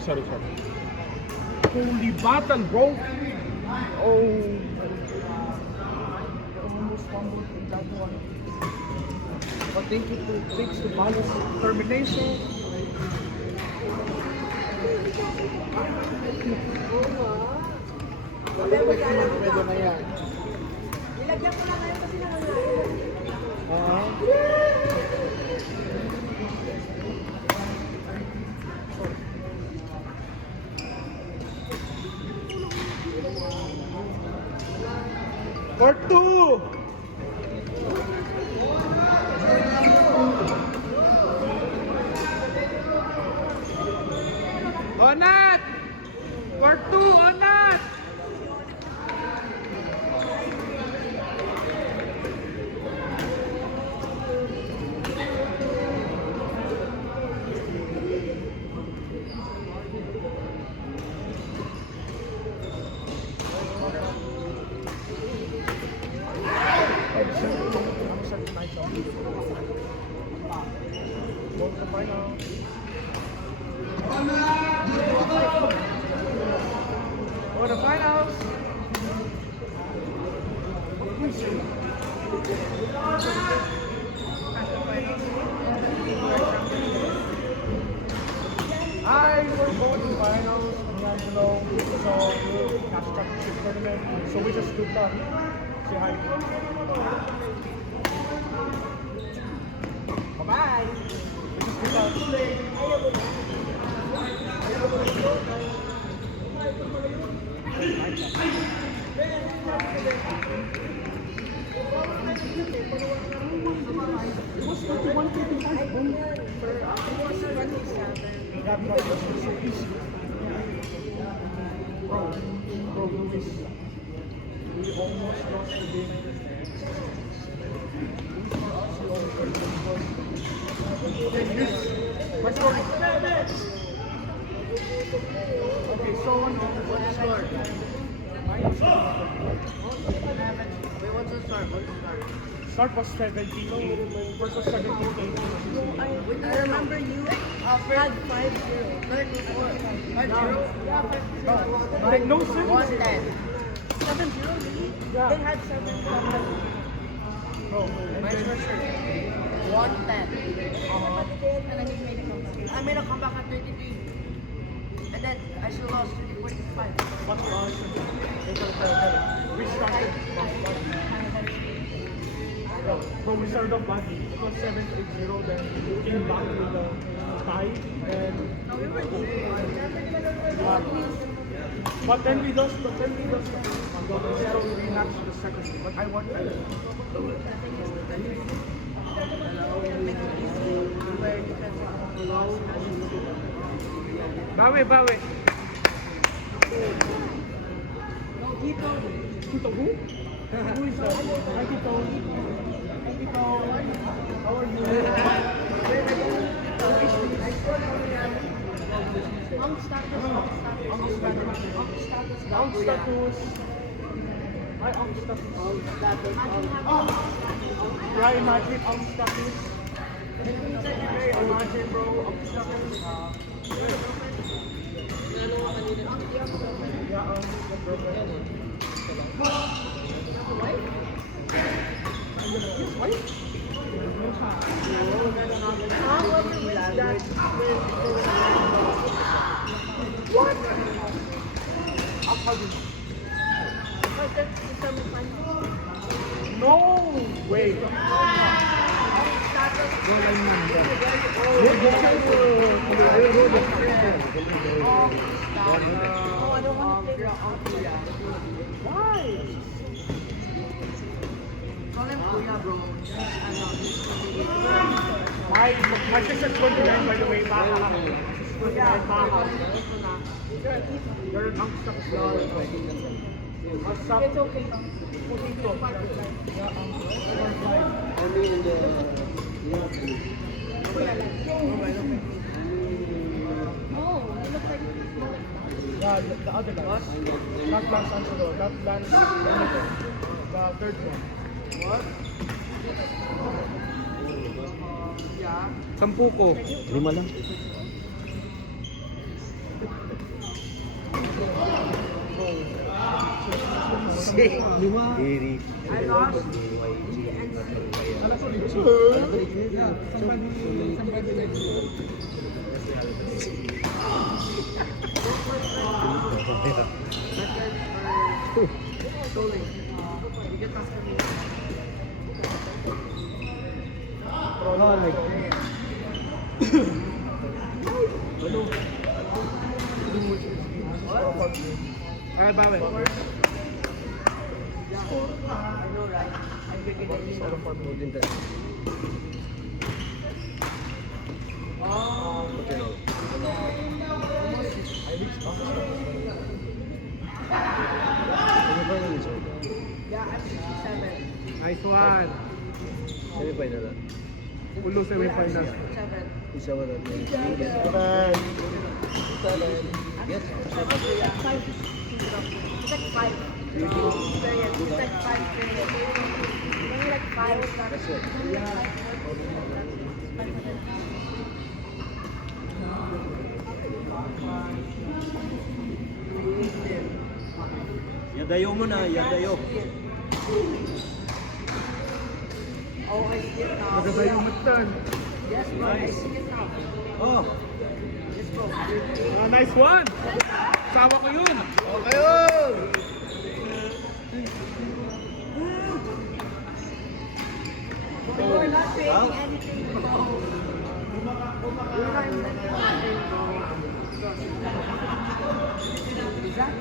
Sorry. Holy battle, bro! Oh, almost fumbled in that one. But thanks to Balo's termination. Medyo na yan. Ilagyan ko lang ngayon kasi nangangain. Part 2! Onat! Part 2, Onat! For the finals. Hi, we're going to finals. Angelo, so hashtag tournament. So we just do that. Say hi. Bye-bye. We just do that. It was 31-35. Bro, Luis, we almost lost the game. My story. Okay, so what's the score? What's the start? Start was 17. First was 17. I remember you had 5-0. 5-0? Like no sense. 110. 7-0, really? Yeah. They had 7. Bro, My score 110. And then you made a comeback. I made a comeback at 33. And then I still lost 34-5. what was we started bro, we started off badly. It was 7-0, then came back with a tie, and No, we were but then we lost the first one. So we rematched the second one, but I won. Bawi. Tito who? Who is that? Hi Tito. How are you? Ang status. Hi, ang status. Ryan Madrid, ang status. Hey, imagine bro, ang status. Yeah, girlfriend. What? No way. Why? My sister's 29 by the way, Baha. You're an unstuck star. What's up? It's okay. Oh, you look like Yeah, the other guys. Not Lance Angelo, not Lance Angelo. The third one. What? Sampu ko. 5 lang. Lima. Diri. I lost. Ay, bawi. I know, right? I'm beginning to Yeah, I'm 67. Nice one. Semi-final lang. Ulo semi-final. 7. Isa wala. Yes. It's like 5. Period. It's like 5 period. Only like 5. That's it. Yadayo mo na, yadayo. Oh, I see it now. Maganda yung matan. Yes, bro. I see it now. Oh. Let's go. Nice one. Sawa ko yun. Okay yun! We're not saying anything, bro. We're not even anything, bro. Is that?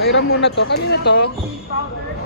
Pairam muna to. Kanina to. Powder?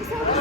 Isa